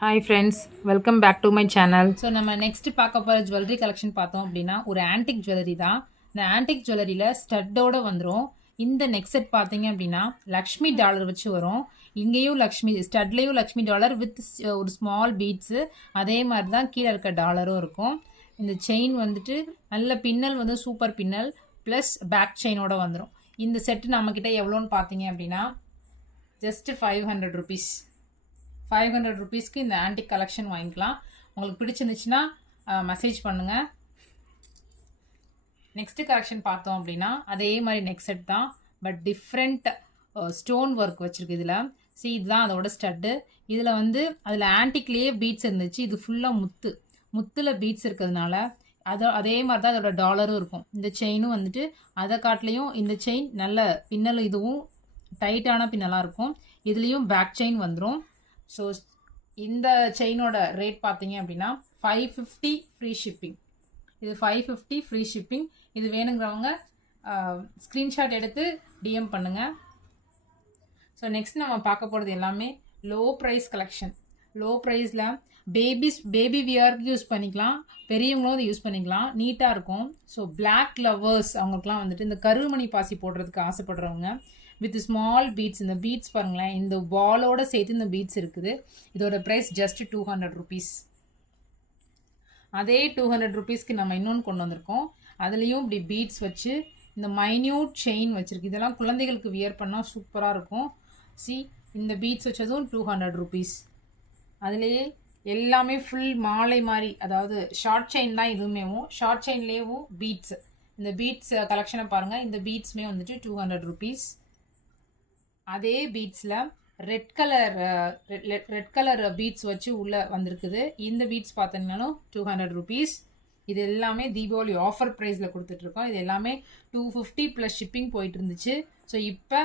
Hi friends, welcome back to my channel. So நம்ம next பார்க்க போகிற ஜுவல்லரி கலெக்ஷன் பார்த்தோம் அப்படின்னா ஒரு ஆன்டிக் ஜுவல்லரி தான். இந்த ஆன்டிக் ஜுவல்லரியில் ஸ்டட்டோட வந்துடும். இந்த நெக் செட் பார்த்தீங்க அப்படின்னா லக்ஷ்மி டாலர் வச்சு வரும். இங்கேயும் லக்ஷ்மி ஸ்டட்லேயும் லக்ஷ்மி டாலர் வித் ஒரு ஸ்மால் பீட்ஸு, அதே மாதிரி தான் கீழே இருக்க டாலரும் இருக்கும். இந்த செயின் வந்துட்டு நல்ல பின்னல் வந்து சூப்பர் பின்னல் ப்ளஸ் பேக் செயினோட வந்துடும். இந்த செட்டு நம்மக்கிட்ட எவ்வளோன்னு பார்த்தீங்க அப்படின்னா ஜஸ்ட் 500 ருபீஸ். 500 ருபீஸ்க்கு இந்த ஆன்டிக் கலெக்ஷன் வாங்கிக்கலாம். உங்களுக்கு பிடிச்சிருந்துச்சுன்னா மெசேஜ் பண்ணுங்கள். நெக்ஸ்ட்டு கலெக்ஷன் பார்த்தோம் அப்படின்னா அதே மாதிரி நெக் செட் தான், பட் டிஃப்ரெண்ட் ஸ்டோன் ஒர்க் வச்சுருக்கு. இதில் இதுதான் அதோட ஸ்டட்டு. இதில் வந்து அதில் ஆன்டிக்லேயே பீட்ஸ் இருந்துச்சு. இது ஃபுல்லாக முத்தில் பீட்ஸ் இருக்கிறதுனால அதே மாதிரி தான் அதோட டாலரும் இருக்கும். இந்த செயினும் வந்துட்டு அதை காட்டிலையும் இந்த செயின் நல்ல பின்னல், இதுவும் டைட்டான பின்னலாக இருக்கும். இதுலேயும் பேக் செயின் வந்துடும். ஸோ இந்த செயினோட ரேட் பார்த்தீங்க அப்படின்னா 550 ஃப்ரீ ஷிப்பிங். இது 550 ஃப்ரீ ஷிப்பிங். இது வேணுங்கிறவங்க ஸ்க்ரீன்ஷாட் எடுத்து டிஎம் பண்ணுங்கள். ஸோ நெக்ஸ்ட் நம்ம பார்க்க போகிறது எல்லாமே லோ ப்ரைஸ் கலெக்ஷன். லோ ப்ரைஸில் பேபி வியருக்கு யூஸ் பண்ணிக்கலாம், பெரியவங்களும் அதை யூஸ் பண்ணிக்கலாம், நீட்டாக இருக்கும். ஸோ பிளாக் லவ்வர்ஸ் அவங்களுக்குலாம் வந்துட்டு இந்த கருமணி பாசி போடுறதுக்கு ஆசைப்படுறவங்க வித் ஸ்மால் பீட்ஸ், இந்த பீட்ஸ் பாருங்களேன், இந்த பாலோட சேர்த்து இந்த பீட்ஸ் இருக்குது. இதோட ப்ரைஸ் ஜஸ்ட் 200 ருபீஸ். அதே 200 ருபீஸ்க்கு நம்ம இன்னொன்று கொண்டு வந்திருக்கோம். அதுலேயும் இப்படி பீட்ஸ் வச்சு இந்த மைன்யூட் செயின் வச்சுருக்கு. இதெல்லாம் குழந்தைகளுக்கு வியர் பண்ணால் சூப்பராக இருக்கும். இந்த பீட்ஸ் வச்சதும் 200 ருபீஸ். அதுலேயே எல்லாமே ஃபுல் மாலை மாதிரி, அதாவது ஷார்ட் செயின் தான். இதுவுமேவும் ஷார்ட் செயின்லேயும் பீட்ஸ், இந்த பீட்ஸ் கலெக்ஷனை பாருங்கள். இந்த பீட்ஸுமே வந்துட்டு 200 ருபீஸ். அதே பீட்ஸில் ரெட் கலர் பீட்ஸ் வச்சு உள்ளே வந்திருக்குது. இந்த பீட்ஸ் பார்த்தீங்கன்னாலும் 200 ருபீஸ். இது எல்லாமே தீபாவளி ஆஃபர் ப்ரைஸில் கொடுத்துட்ருக்கோம். இது எல்லாமே 250 ப்ளஸ் ஷிப்பிங் போயிட்டு இருந்துச்சு. ஸோ இப்போ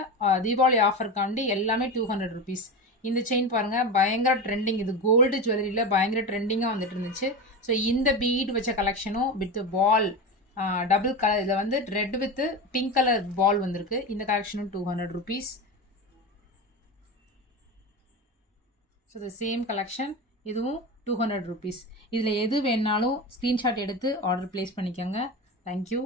தீபாவளி ஆஃபருக்காண்டி எல்லாமே 200 ருபீஸ். இந்த செயின் பாருங்கள், பயங்கர ட்ரெண்டிங். இது கோல்டு ஜுவல்லரியில் பயங்கர ட்ரெண்டிங்காக வந்துட்டு இருந்துச்சு. ஸோ இந்த பீட் வச்ச கலெக்ஷனும் வித் பால் டபுள் கலர், இதில் வந்து red with pink colour ball வந்திருக்கு. இந்த கலெக்ஷனும் 200 rupees. So the same collection, இதுவும் 200 ருபீஸ். இதில் எது வேணாலும் ஸ்க்ரீன்ஷாட் எடுத்து ஆர்டர் ப்ளேஸ் பண்ணிக்கோங்க. தேங்க்யூ.